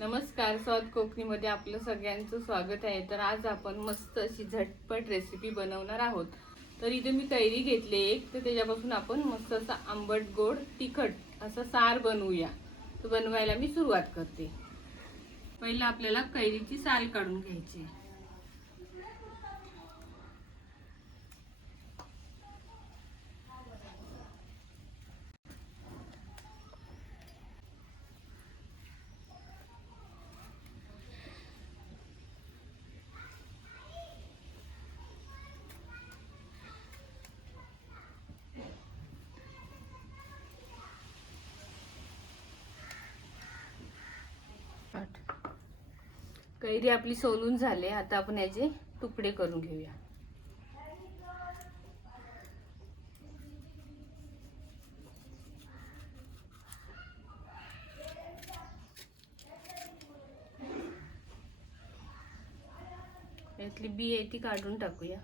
नमस्कार, स्वाद कोकणीमध्ये आपलं सगळ्यांचं स्वागत आहे। तर आज आपण मस्त अशी झटपट रेसिपी बनवणार आहोत। तर इथे मी कैरी घेतली एक, तर त्याच्यापासून आपण मस्त असा आंबट गोड तिखट असा सार बनवूया। तर बनवायला मी सुरुवात करते। पहिला आपल्याला कैरीची साल काढून घ्यायची। कैरी आपली सोलून झाले, आता आपण याचे तुकडे करून घेऊया। यातली बी आहे ती काढून टाकूया।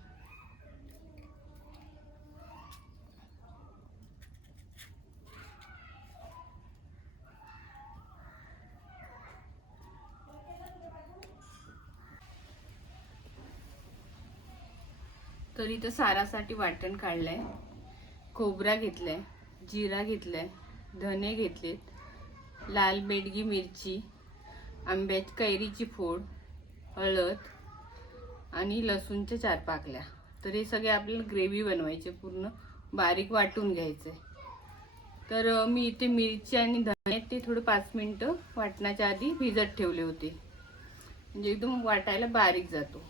तर इथं सारासाठी वाटण काढलंय। खोबरा घेतलाय, जिरा घेतलाय, धने घेतलेत, लाल बेडगी मिरची, आंब्याची कैरीची फोड, हळद आणि लसूणच्या 4 पाकल्या। तर हे सगळे आपल्याला ग्रेव्ही बनवायचे, पूर्ण बारीक वाटून घ्यायचे। तर मी इथे मिरची आणि धने ते थोडे 5 मिनिटं वाटण्याच्या आधी भिजत ठेवले होते, म्हणजे एकदम वाटायला बारीक जातो।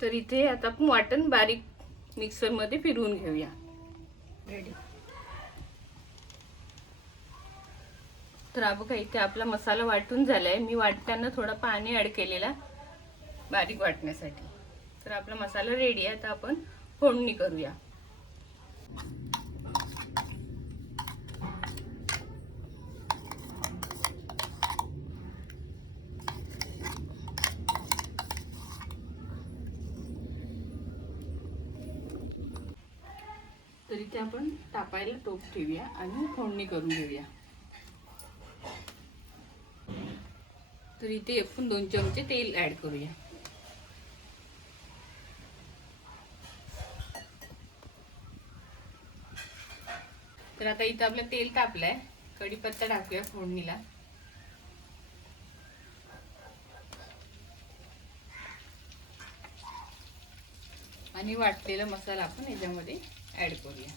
तर इथे आता आपण वाटण बारीक मिक्सर मध्ये फिरवून घेऊया। रेडी। तर बघा इथे आपला मसाला वाटून झालाय। मी वाटताना थोडा पाणी ऍड केलेला बारीक वाटण्यासाठी। तर आपला मसाला रेडी आहे। आता आपण फोडणी करूया। तर इथे आपण तापायला टोप ठेवूया आणि फोडणी करून घेऊया। तर इथे आपण 2 चमचे तेल ऍड करूया। तर आता इथे आपलं तेल तापलंय, कढीपत्ता टाकूया फोडणीला। आणि वाटलेला मसाला आपण याच्यामध्ये ऍड करूया।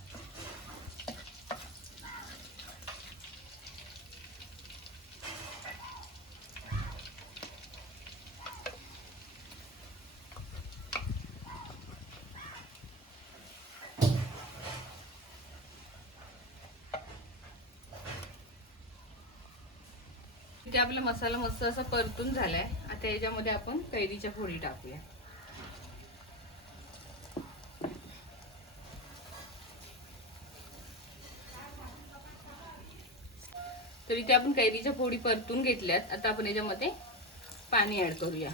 इथे आपला मसाला मस्त असा परतून झालाय। आता याच्यामध्ये आपण कैरीच्या फोडी टाकूया। तर इथे आपण कैरीच्या फोडी परतून घेतल्यात। आता आपण याच्यामध्ये पाणी ऍड करूया।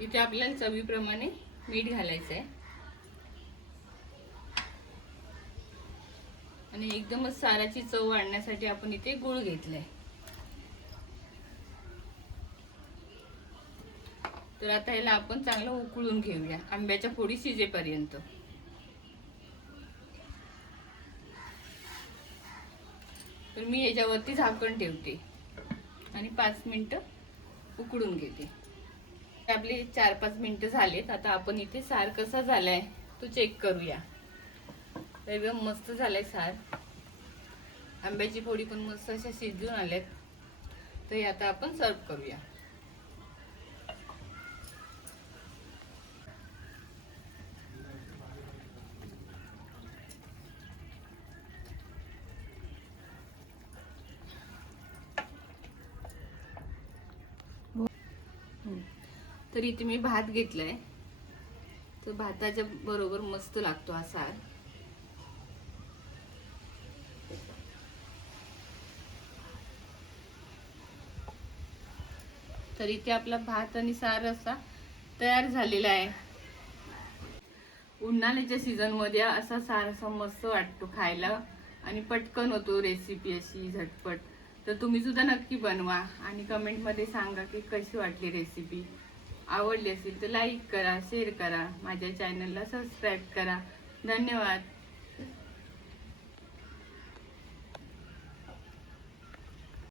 इथे आपल्याला चवीप्रमाणे मीठ घालायचं आहे आणि एकदमच साराची चव वाढण्यासाठी आपण इथे गूळ घेतलाय। तर आता याला आपण चांगलं उकळून घेऊया आंब्याच्या फोडी शिजेपर्यंत। तर मी याच्यावरती झाकण ठेवते आणि 5 मिनिटं उकळून घेते। आपले 4-5 मिनिटं झालेत। आता आपण इथे सार कसा झालाय तो चेक करूया। एकदम मस्त झालाय सार। आंब्याची फोडी पण मस्त अशा शिजून आल्यात। तर आता आपण सर्व करूया। तर इथे मी भात घेतलाय, तर भाताच्या बरोबर मस्त लागतो हा सार. तर इथे आपला भात आणि सार असा तयार झालेला आहे. उन्हाळ्याच्या सीझन मध्ये असा सार असा मस्त वाटतो खायला आणि पटकन होतो रेसिपी अशी झटपट. तर तुम्ही सुद्धा नक्की बनवा आणि कमेंट मध्ये सांगा की कशी वाटली रेसिपी. आवडली असेल तर लाईक करा, शेअर करा, माझ्या चॅनलला सबस्क्राईब करा. धन्यवाद.